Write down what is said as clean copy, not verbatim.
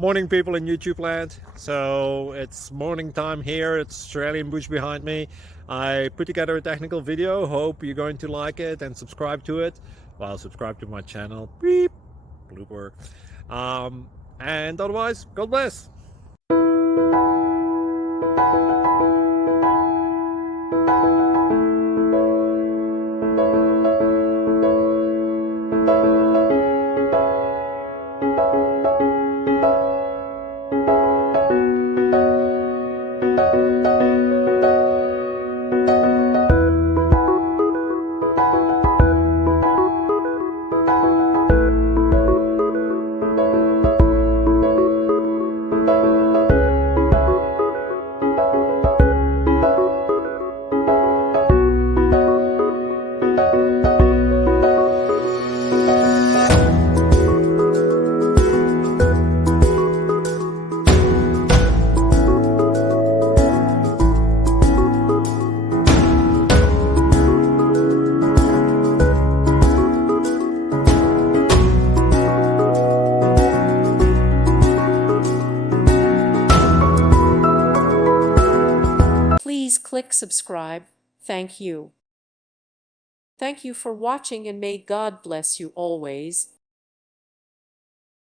Morning, people in YouTube land. So it's morning time here. It's Australian bush behind me. I put together a technical video. Hope you're going to like it and subscribe to it. Well, subscribe to my channel. Beep. Blooper. And otherwise, God bless. Please click subscribe. Thank you. Thank you for watching, and may God bless you always.